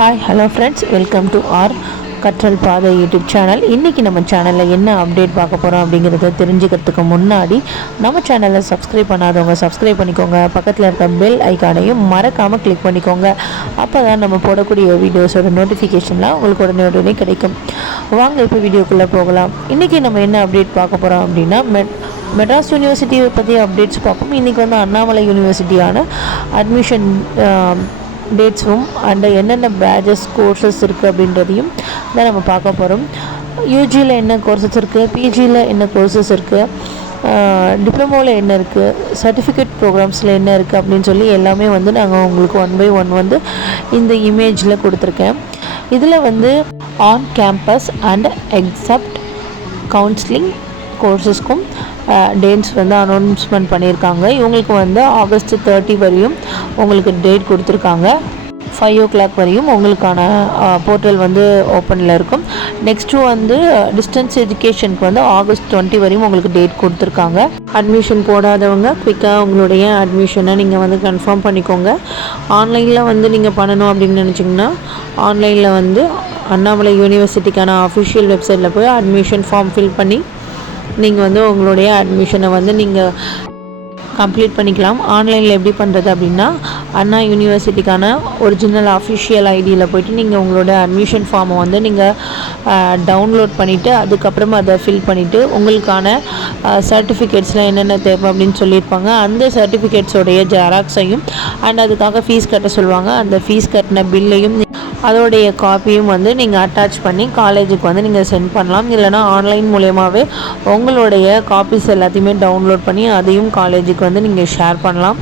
Hi hello friends, welcome to our கற்றல் பாதை YouTube channel. இன்றைக்கி நம்ம சேனலில் என்ன அப்டேட் பார்க்க போகிறோம் அப்படிங்கிறத தெரிஞ்சுக்கிறதுக்கு முன்னாடி நம்ம சேனலை சப்ஸ்கிரைப் பண்ணாதவங்க சப்ஸ்கிரைப் பண்ணிக்கோங்க. பக்கத்தில் இருக்க பெல் ஐக்கானையும் மறக்காமல் கிளிக் பண்ணிக்கோங்க. அப்போ தான் நம்ம போடக்கூடிய வீடியோஸோட நோட்டிஃபிகேஷன்லாம் உங்களுக்கு உடனே கிடைக்கும். வாங்க இப்போ வீடியோக்குள்ளே போகலாம். இன்றைக்கி நம்ம என்ன அப்டேட் பார்க்க போகிறோம் அப்படின்னா மெட்ராஸ் யூனிவர்சிட்டியை பற்றி அப்டேட்ஸ் பார்ப்போம். இன்றைக்கி அண்ணாமலை யூனிவர்சிட்டியான அட்மிஷன் டேட்ஸும் அண்ட் என்னென்ன பேட்சஸ் கோர்சஸ் இருக்குது அப்படின்றதையும் தான் நம்ம பார்க்க போகிறோம். யூஜியில் என்ன கோர்சஸ் இருக்குது, பிஜியில் என்ன கோர்சஸ் இருக்குது, டிப்ளமோவில் என்ன இருக்குது, சர்டிஃபிகேட் ப்ரோக்ராம்ஸில் என்ன இருக்குது அப்படின்னு சொல்லி எல்லாமே நாங்கள் உங்களுக்கு 1 by 1 இந்த இமேஜில் கொடுத்துருக்கேன். இதில் on campus and except counselling கோர்சஸ்க்கும் டேட்ஸ் அனௌன்ஸ்மெண்ட் பண்ணியிருக்காங்க. இவங்களுக்கு ஆகஸ்ட் 30 வரையும் உங்களுக்கு டேட் கொடுத்துருக்காங்க. 5 o'clock வரையும் உங்களுக்கான போர்ட்டல் ஓப்பனில் இருக்கும். நெக்ஸ்ட்டு டிஸ்டன்ஸ் எஜுகேஷனுக்கு ஆகஸ்ட் 20 வரையும் உங்களுக்கு டேட் கொடுத்துருக்காங்க. அட்மிஷன் போடாதவங்க குயிக்காக உங்களுடைய அட்மிஷனை நீங்கள் கன்ஃபார்ம் பண்ணிக்கோங்க. ஆன்லைனில் நீங்கள் பண்ணணும் அப்படின்னு நினச்சிங்கன்னா ஆன்லைனில் அண்ணாமலை யூனிவர்சிட்டிக்கான அஃபிஷியல் வெப்சைட்டில் போய் அட்மிஷன் ஃபார்ம் ஃபில் பண்ணி நீங்கள் உங்களுடைய அட்மிஷனை நீங்கள் கம்ப்ளீட் பண்ணிக்கலாம். ஆன்லைனில் எப்படி பண்ணுறது அப்படின்னா அண்ணா யூனிவர்சிட்டிக்கான ஒரிஜினல் அஃபிஷியல் ஐடியில் போய்ட்டு நீங்கள் உங்களோட அட்மிஷன் ஃபார்மை நீங்கள் டவுன்லோட் பண்ணிவிட்டு அதுக்கப்புறமா அதை ஃபில் பண்ணிவிட்டு உங்களுக்கான சர்டிஃபிகேட்ஸ்லாம் என்னென்ன தேவை அப்படின்னு சொல்லியிருப்பாங்க. அந்த சர்டிஃபிகேட்ஸோடைய ஜெராக்ஸையும் அண்ட் அதுக்காக ஃபீஸ் கட்ட சொல்லுவாங்க. அந்த ஃபீஸ் கட்டின பில்லையும் அதோடைய காப்பியும் நீங்கள் அட்டாச் பண்ணி காலேஜுக்கு நீங்கள் சென்ட் பண்ணலாம். இல்லைனா ஆன்லைன் மூலயமாவே உங்களுடைய காப்பீஸ் எல்லாத்தையுமே டவுன்லோட் பண்ணி அதையும் காலேஜுக்கு நீங்கள் ஷேர் பண்ணலாம்.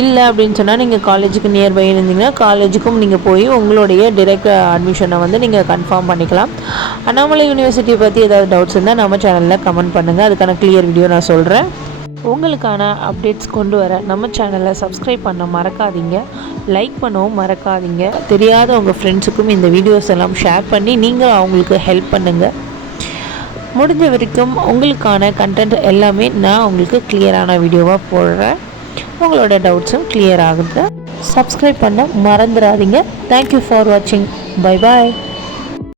இல்லை அப்படின்னு சொன்னால் நீங்கள் காலேஜுக்கு நியர்பை இருந்தீங்கன்னா காலேஜுக்கும் நீங்கள் போய் உங்களுடைய டிரெக்ட் அட்மிஷனை நீங்கள் கன்ஃபார்ம் பண்ணிக்கலாம். அண்ணாமலை யூனிவர்சிட்டியை பற்றி ஏதாவது டவுட்ஸ் இருந்தால் நம்ம சேனலில் கமெண்ட் பண்ணுங்கள். அதுக்கான கிளியர் வீடியோ நான் சொல்கிறேன். உங்களுக்கான அப்டேட்ஸ் கொண்டு வர நம்ம சேனலை சப்ஸ்கிரைப் பண்ண மறக்காதீங்க, லைக் பண்ணவும் மறக்காதீங்க. தெரியாத உங்கள் ஃப்ரெண்ட்ஸுக்கும் இந்த வீடியோஸ் எல்லாம் ஷேர் பண்ணி நீங்கள் அவங்களுக்கு ஹெல்ப் பண்ணுங்கள். முடிஞ்ச வரைக்கும் உங்களுக்கான கண்டென்ட் எல்லாமே நான் உங்களுக்கு கிளியரான வீடியோவாக போடுறேன். உங்களோட டவுட்ஸும் கிளியர் ஆகுது. சப்ஸ்கிரைப் பண்ண மறந்துடாதீங்க. தேங்க்யூ ஃபார் வாட்சிங். Bye bye.